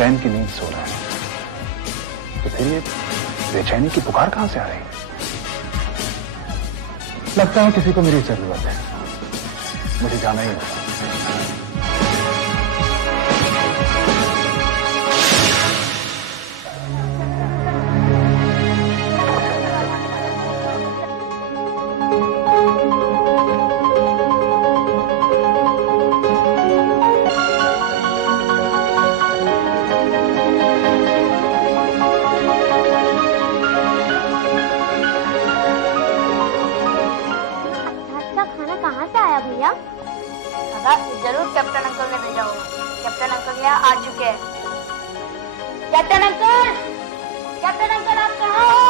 चैन की नींद सो रहे हैं, तो फिर ये बेचैनी की पुकार कहां से आ रही है? लगता है किसी को मेरी जरूरत है, मुझे जाना ही होगा। जरूर कैप्टन अंकल ने भेजा होगा। कैप्टन अंकल यहाँ आ चुके हैं। कैप्टन अंकल, कैप्टन अंकल आप कहाँ हो?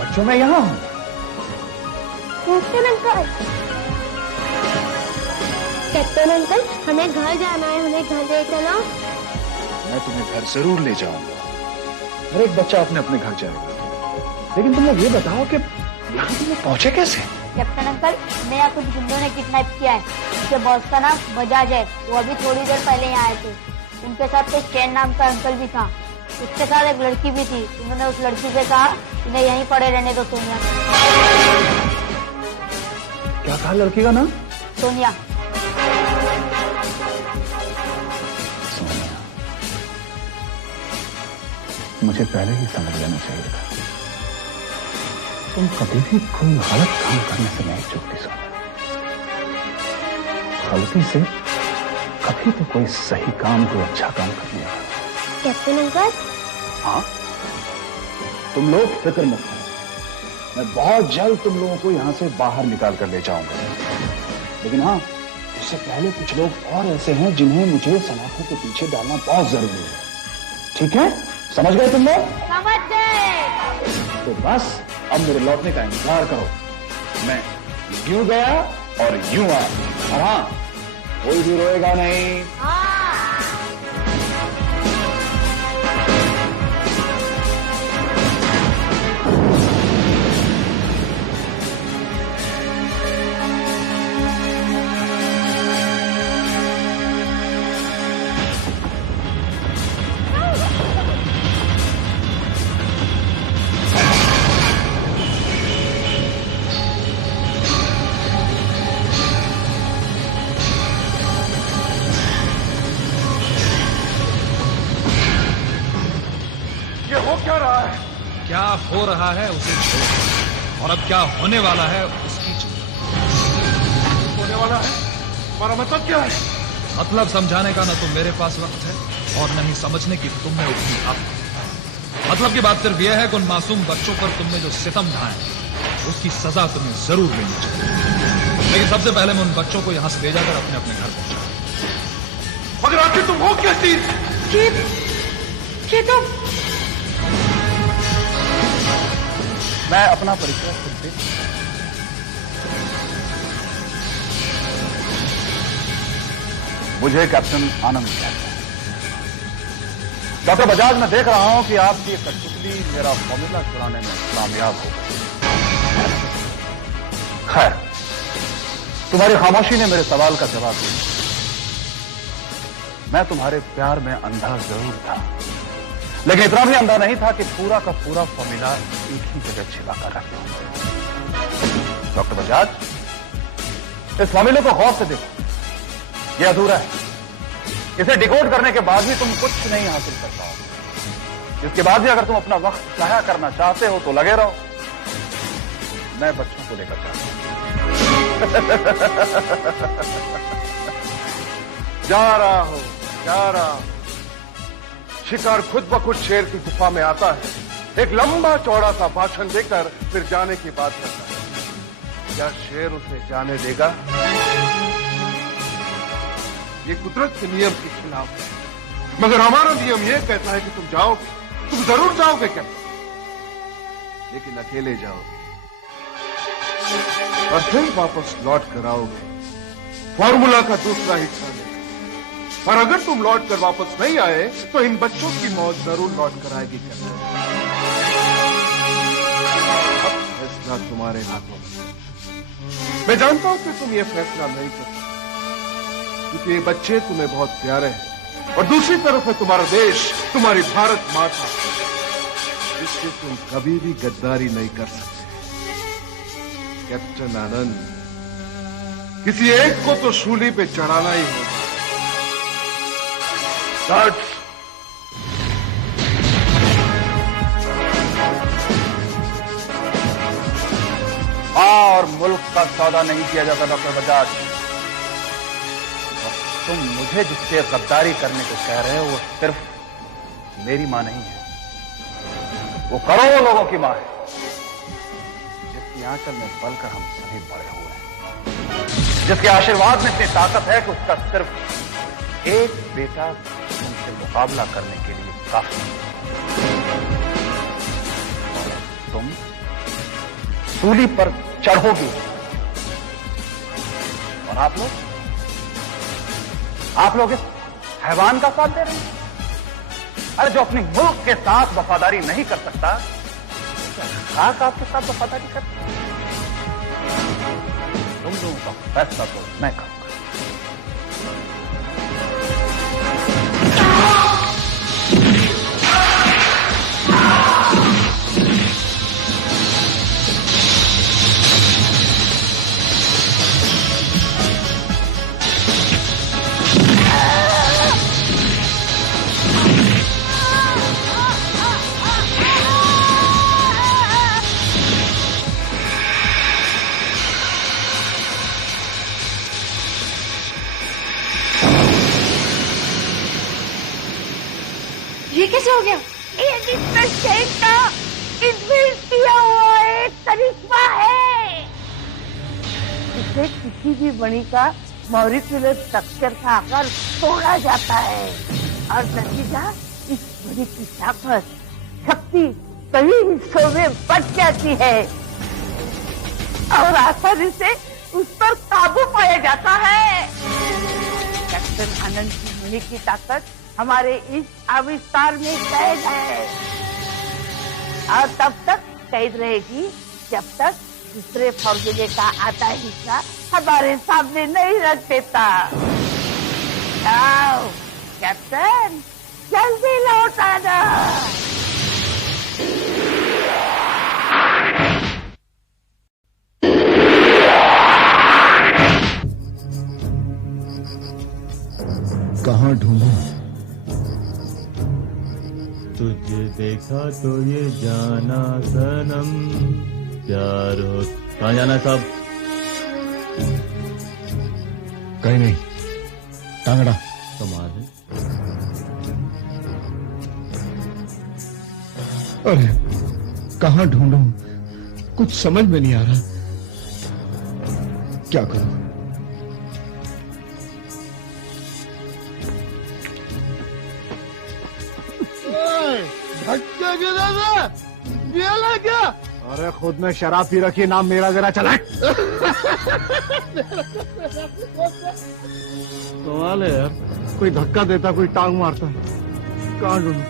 बच्चों मैं यहाँ हूँ। कैप्टन अंकल, कैप्टन अंकल हमें घर जाना है, हमें घर ले चलो। मैं तुम्हें घर जरूर ले जाऊंगा। हर एक बच्चा अपने अपने घर जाएगा, लेकिन तुम लोग ये बताओ कि यहाँ तुम लोग पहुंचे कैसे? कैप्टन अंकल, हमें यहाँ कुछ गुंडों ने किडनैप किया है। उसके बॉस का नाम बजाज है, वो अभी थोड़ी देर पहले यहाँ आए थे। उनके साथ एक चैन नाम का अंकल भी था, उसके साथ एक लड़की भी थी। उन्होंने उस लड़की से कहा इन्हें यहीं पड़े रहने दो। सोनिया। क्या कहा लड़की का नाम? सोनिया। सोनिया, मुझे पहले ही समझ लेना चाहिए था। तुम कभी भी कोई गलत काम करने से नहीं चूकती सोनिया। गलती से कभी तो कोई सही काम, कोई अच्छा काम कर लिया। Captain uncle. हाँ, तुम लोग फिक्र मत करो, मैं बहुत जल्द तुम लोगों को यहां से बाहर निकाल कर ले जाऊंगा। लेकिन हाँ, उससे पहले कुछ लोग और ऐसे हैं जिन्हें मुझे सलाखों के पीछे डालना बहुत जरूरी है। ठीक है, समझ गए तुम लोग? समझ गए। तो बस अब मेरे लौटने का इंतजार करो। मैं यूं गया और यूं आया, और हाँ, कोई भी रोएगा नहीं। क्या हो रहा है उसे छोड़ो, और अब क्या होने वाला है उसकी चिंता। होने वाला है? हमारा मतलब क्या है? मतलब समझाने का न तो मेरे पास वक्त है और न ही समझने की तुम में उतनी हक। मतलब की बात सिर्फ यह है कि उन मासूम बच्चों पर तुमने जो सितम ढाए उसकी सजा तुम्हें जरूर लेनी चाहिए। लेकिन सबसे पहले मैं उन बच्चों को यहां से ले जाकर अपने अपने घर पहुंचा। मगर आखिर तुम हो क्या चीज? तुम? मैं अपना परिचय खुद दे। मुझे कैप्टन आनंद कहते हैं। डॉक्टर बजाज, मैं देख रहा हूं कि आपकी कठपुतली मेरा फॉर्मूला चुराने में कामयाब हो गई। खैर, तुम्हारी खामोशी ने मेरे सवाल का जवाब दिया। मैं तुम्हारे प्यार में अंधा जरूर था, लेकिन इतना भी अंधा नहीं था कि पूरा का पूरा फॉर्मूला एक ही जगह छिपा कर रखता हूं। डॉक्टर बजाज, इस फॉर्मूले को गौर से देखो, यह अधूरा है। इसे डिकोड करने के बाद भी तुम कुछ नहीं हासिल कर पाओगे। इसके बाद भी अगर तुम अपना वक्त जाया करना चाहते हो तो लगे रहो। मैं बच्चों को लेकर चाहता हूं। जा रहा हूं। शिकार खुद ब खुद शेर की गुफा में आता है, एक लंबा चौड़ा सा भाषण देकर फिर जाने की बात करता है। क्या शेर उसे जाने देगा? ये कुदरत के नियम के खिलाफ है, मगर हमारा नियम यह कहता है कि तुम जाओगे, तुम जरूर जाओगे क्या, लेकिन अकेले जाओगे और फिर वापस लौट कर आओगे फॉर्मूला का दूसरा हिस्सा लेकर। और अगर तुम लौट कर वापस नहीं आए तो इन बच्चों की मौत जरूर लौट कर आएगी। अब फैसला तुम्हारे हाथों में। मैं जानता हूं कि तुम ये फैसला नहीं कर सकते, क्योंकि ये बच्चे तुम्हें बहुत प्यारे हैं और दूसरी तरफ है तुम्हारा देश, तुम्हारी भारत माता, जिससे तुम कभी भी गद्दारी नहीं कर सकते। कैप्टन आनंद, किसी एक को तो सूली पे चढ़ाना ही होगा। और मुल्क का सौदा नहीं किया जाता डॉक्टर बजाज। और तुम मुझे जिससे गद्दारी करने को कह रहे हो वो सिर्फ मेरी मां नहीं है, वो करोड़ों लोगों की मां है, जिसकी आंचल में पलकर हम सभी बड़े हुए हैं, जिसके आशीर्वाद में इतनी ताकत है कि उसका सिर्फ एक बेटा तुमसे मुकाबला करने के लिए काफी है। तुम सूली पर चढ़ोगी और आप लोग इस हैवान का साथ दे रहे हैं। अरे जो अपने मुल्क के साथ वफादारी नहीं कर सकता, क्या खाक आपके साथ वफादारी करता? तुम लोगों का फैसला तो मैं करूंगा। ये कैसे हो गया? ये मिस्टर शेख का इनबिल्ट किया हुआ एक करिश्मा है। इसे किसी भी मणि का मॉलिक्यूलर स्ट्रक्चर का आकार तोड़ा जाता है और नतीजा इस मणि की ताकत, शक्ति कई हिस्सों में बच जाती है और आसानी से उस पर काबू पाया जाता है। कैप्टन आनंद की मणि की ताकत हमारे इस आविष्कार में कैद है और तब तक कैद रहेगी जब तक दूसरे फॉर्मूले का आधा हिस्सा हमारे सामने नहीं रख देता। आओ कैप्टन, जल्दी लौट आना। कहाँ ढूंढूं? तुझे देखा तो ये जाना सनम प्यार हो। कहाँ जाना है साहब? कहीं नहीं, टांगड़ा। कमाल है। अरे कहाँ ढूंढूं? कुछ समझ में नहीं आ रहा, क्या करूं? धक्के गिरा क्या? अरे खुद ने शराब पी रखी, नाम मेरा जरा चला। कमाल है यार। कोई धक्का देता, कोई टांग मारता। कहाँ ढूंढूं?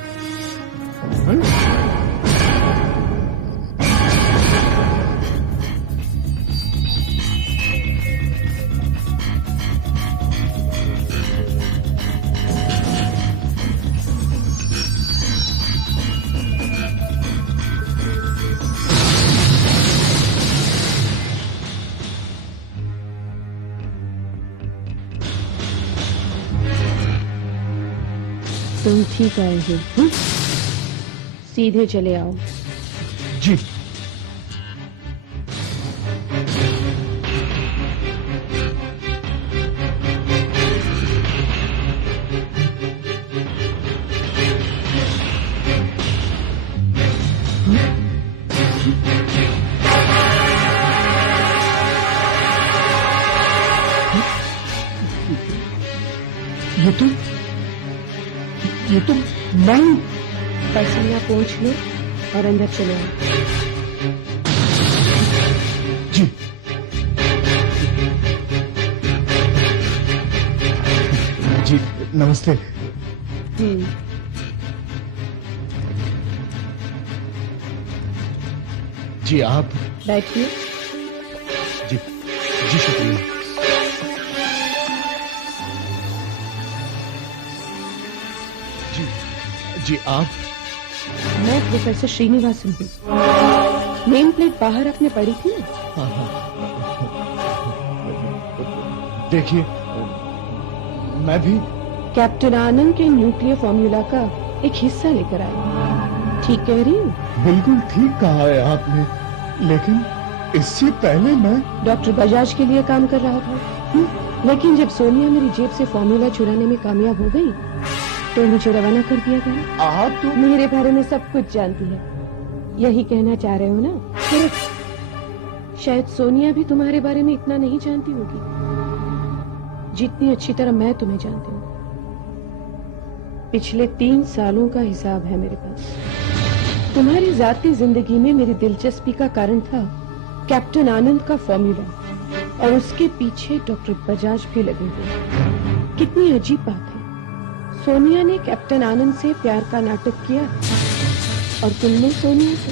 तुम ठीक आए हो, सीधे चले आओ। जी। ये तो मैं। पसलियां पोंछ लो और अंदर चले आओ। जी। जी नमस्ते। जी आप बैठिए। जी जी शुक्रिया। जी आप? मैं प्रोफेसर श्रीनिवासन हूँ। नेम प्लेट बाहर आपने पढ़ी थी ना? हाँ। देखिए, मैं भी कैप्टन आनंद के न्यूक्लियर फॉर्मूला का एक हिस्सा लेकर आई। ठीक कह रही हूँ? बिल्कुल ठीक कहा है आपने, लेकिन इससे पहले मैं डॉक्टर बजाज के लिए काम कर रहा था। लेकिन जब सोनिया मेरी जेब से फॉर्मूला चुराने में कामयाब हो गई तो मुझे रवाना कर दिया गया। आप तो मेरे बारे में सब कुछ जानती है, यही कहना चाह रहे हो ना? शायद सोनिया भी तुम्हारे बारे में इतना नहीं जानती होगी जितनी अच्छी तरह मैं तुम्हें जानती हूँ। पिछले 3 सालों का हिसाब है मेरे पास। तुम्हारी जाती जिंदगी में मेरी दिलचस्पी का कारण था कैप्टन आनंद का फॉर्मूला, और उसके पीछे डॉक्टर बजाज भी लगे हुए। कितनी अजीब बात है, सोनिया ने कैप्टन आनंद से प्यार का नाटक किया और तुमने सोनिया से।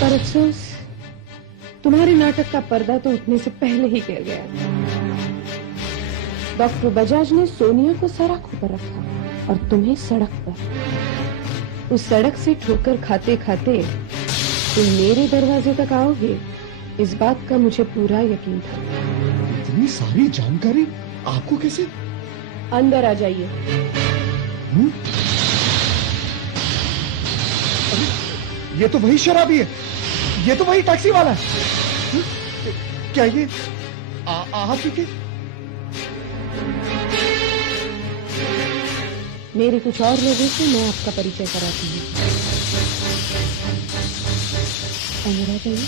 पर अफसोस, तुम्हारे नाटक का पर्दा तो उठने से पहले ही गिर गया। डॉक्टर बजाज ने सोनिया को सड़क पर रखा और तुम्हें सड़क पर। उस सड़क से ठोकर खाते खाते तुम मेरे दरवाजे तक आओगे, इस बात का मुझे पूरा यकीन था। इतनी सारी जानकारी आपको कैसे? अंदर आ जाइए। ये तो वही शराबी है, ये तो वही टैक्सी वाला है। क्या ये आप ही के? मेरे कुछ और लोगों से मैं आपका परिचय कराती हूँ। अंदर आ जाइए।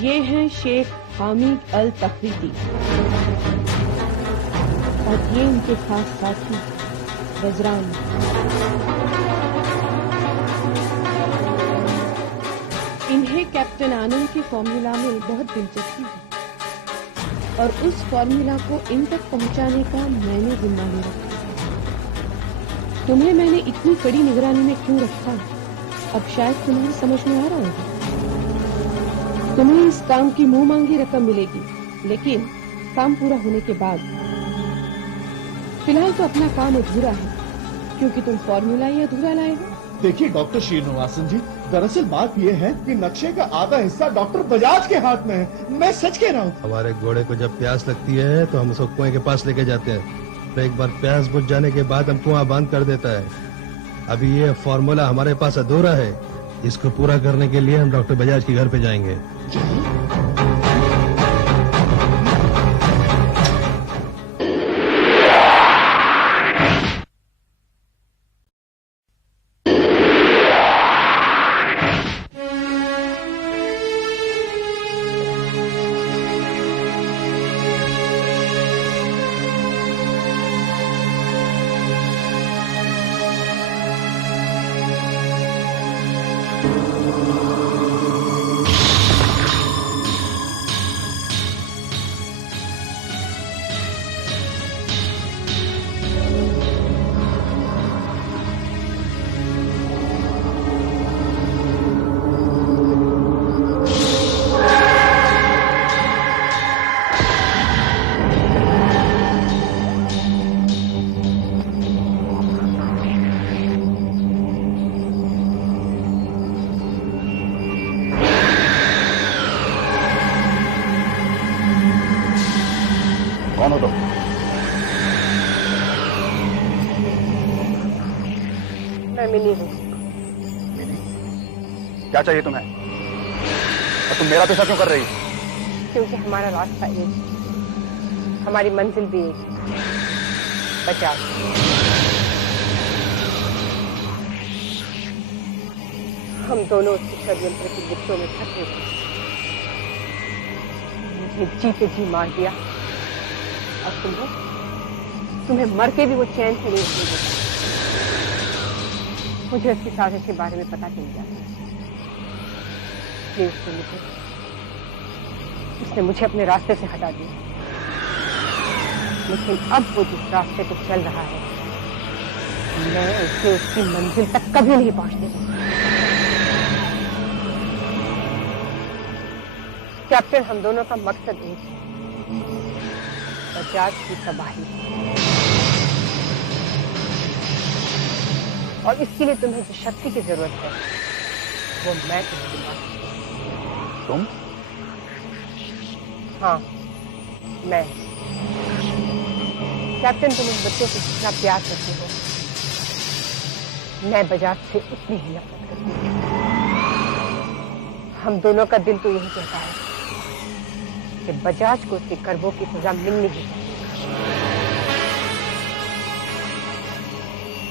ये हैं शेख हामिद अल तफरीदी और ये इनके खास साथी बजरान। इन्हें कैप्टन आनंद के फॉर्मूला में बहुत दिलचस्पी है और उस फॉर्मूला को इन तक पहुंचाने का मैंने जिम्मेदारी रखा। तुम्हें मैंने इतनी कड़ी निगरानी में क्यों रखा, अब शायद तुम्हें समझ में आ रहा होगा। तुम्हें इस काम की मुंह मांगी रकम मिलेगी, लेकिन काम पूरा होने के बाद। फिलहाल तो अपना काम अधूरा है क्योंकि तुम फॉर्मूला ही अधूरा लाए हो। देखिए डॉक्टर श्रीनिवासन जी, दरअसल बात यह है कि नक्शे का आधा हिस्सा डॉक्टर बजाज के हाथ में है। मैं सच कह रहा हूँ। हमारे घोड़े को जब प्यास लगती है तो हम उसको कुएं के पास लेके जाते हैं, तो एक बार प्यास बुझ जाने के बाद हम कुआं बंद कर देता है। अभी ये फॉर्मूला हमारे पास अधूरा है, इसको पूरा करने के लिए हम डॉक्टर बजाज के घर पे जाएंगे। कौन हो तुम? मैं मिली हूँ। मिली? क्या चाहिए तुम्हें? और तुम मेरा पीछा क्यों कर रही हो? क्योंकि हमारा रास्ता एक, हमारी मंजिल भी एक। बचाओ। हम दोनों उसके षड्यंत्र की गुप्तों में फंसे हुए। मुझे जीते जी मार दिया और तुम्हें मर के भी वो चैन से नहीं उठने देता। मुझे उसकी साजिश के बारे में पता चल गया। उसने मुझे अपने रास्ते से हटा दिया, लेकिन अब वो जिस रास्ते पे चल रहा है, मैं उसे उसकी मंजिल तक कभी नहीं पहुंचने दूंगा। कैप्टन, हम दोनों का मकसद एक है, बजाज की तबाही। और इसके लिए तुम्हें जो शक्ति की जरूरत है वो मैं तुम्हें दूंगा। तुम? हाँ, मैं। कैप्टन, तुम उन बच्चों से जितना प्यार करते हो, मैं बजाज से उतनी ही नफरत करती हूँ। हम दोनों का दिल तो यही कहता है कि बजाज को उसके कर्मों की सजा मिलनी ही चाहिए।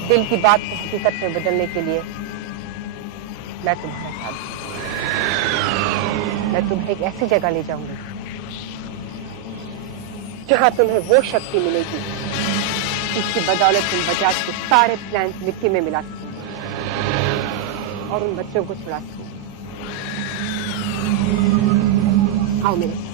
दिल की बात को हकीकत में बदलने के लिए मैं तुम्हारा साथ दूंगी। मैं तुम्हें एक ऐसी जगह ले जाऊंगी जहां तुम्हें वो शक्ति मिलेगी जिसकी बदौलत तुम बजाज के सारे प्लान मिट्टी में मिला सकोगे और उन बच्चों को छुड़ा सकोगे। आओ मेरे साथ।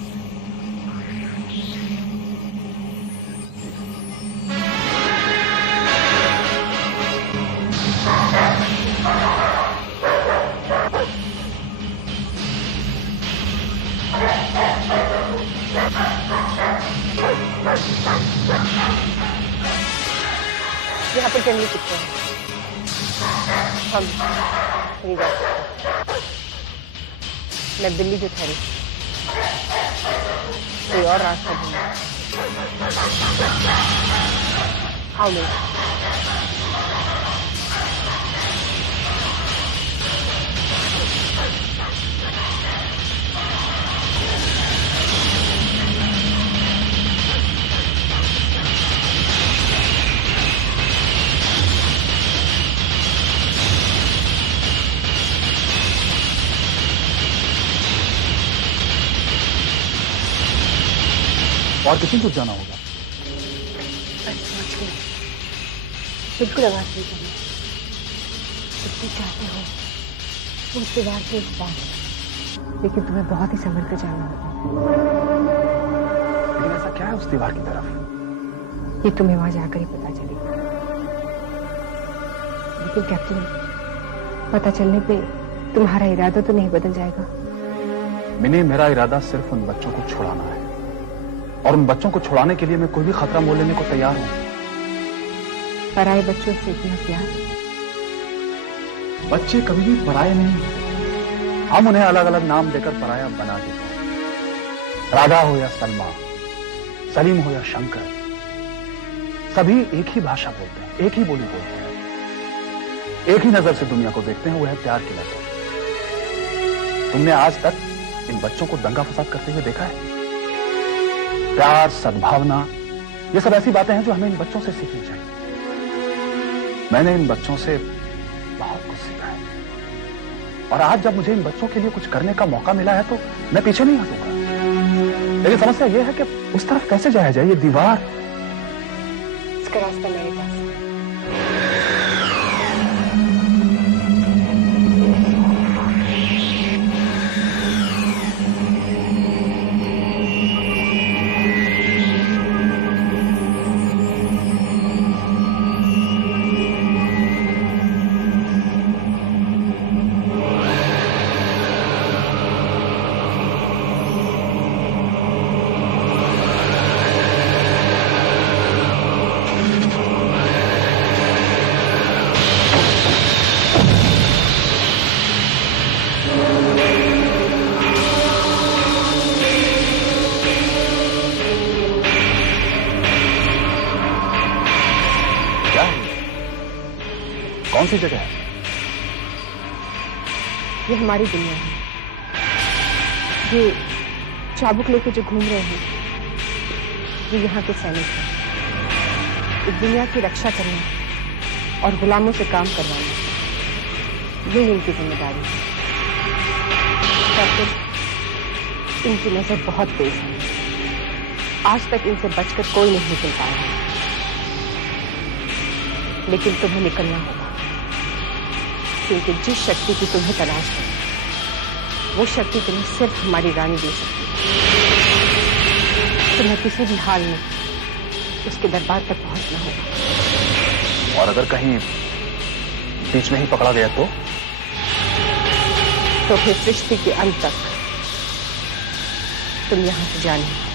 यहाँ पर जंगली कुत्ते हैं, हम नहीं जा सकते। मैं बिल्ली जो ठहरी, कोई और रास्ता ढूंढूं। आओ मेरे साथ। और कितनी दूर जाना होगा? बस पहुंच गए। बिल्कुल आवाज नहीं करना। जितनी चाहते हो उस दीवार के उस पार, लेकिन तुम्हें बहुत ही संभल कर जाना होगा। लेकिन ऐसा क्या है उस दीवार की तरफ? ये तुम्हें वहां जाकर ही पता चलेगा। लेकिन कैप्टन, पता चलने पे तुम्हारा इरादा तो नहीं बदल जाएगा? मिनी, मेरा इरादा सिर्फ उन बच्चों को छुड़ाना है, और उन बच्चों को छुड़ाने के लिए मैं कोई भी खतरा मोल लेने को तैयार हूं। पराये बच्चों से इतना प्यार? बच्चे कभी भी पराये नहीं, हम उन्हें अलग अलग नाम देकर पराया बना देते हैं। राधा हो या सलमा, सलीम हो या शंकर, सभी एक ही भाषा बोलते हैं, एक ही बोली बोलते हैं, एक ही नजर से दुनिया को देखते हैं, वो है प्यार की नजर। तुमने आज तक इन बच्चों को दंगा फसाद करते हुए देखा है? प्यार, सद्भावना, ये सब ऐसी बातें हैं जो हमें इन बच्चों से सीखनी चाहिए। मैंने इन बच्चों से बहुत कुछ सीखा है, और आज जब मुझे इन बच्चों के लिए कुछ करने का मौका मिला है तो मैं पीछे नहीं हटूंगा। लेकिन समस्या यह है कि उस तरफ कैसे जाया जाए? ये दीवार, इसका रास्ता मेरे पास है। कौन सी जगह है? ये हमारी दुनिया है। ये चाबुक लेके जो घूम रहे हैं, ये यहाँ के सैनिक हैं। इस दुनिया की रक्षा करना और गुलामों से काम करवाना, ये इनकी जिम्मेदारी है। कैप्टन, इनकी नजर बहुत तेज है। आज तक इनसे बचकर कोई नहीं निकल पाया, लेकिन तुम्हें निकलना होगा, क्योंकि जिस शक्ति की तुम्हें तलाश है, वो शक्ति तुम्हें सिर्फ हमारी रानी दे सकती है। तुम्हें किसी भी हाल में उसके दरबार तक पहुंचना होगा। और अगर कहीं बीच में ही पकड़ा गया तो फिर सृष्टि के अंत तक तुम यहाँ से जाने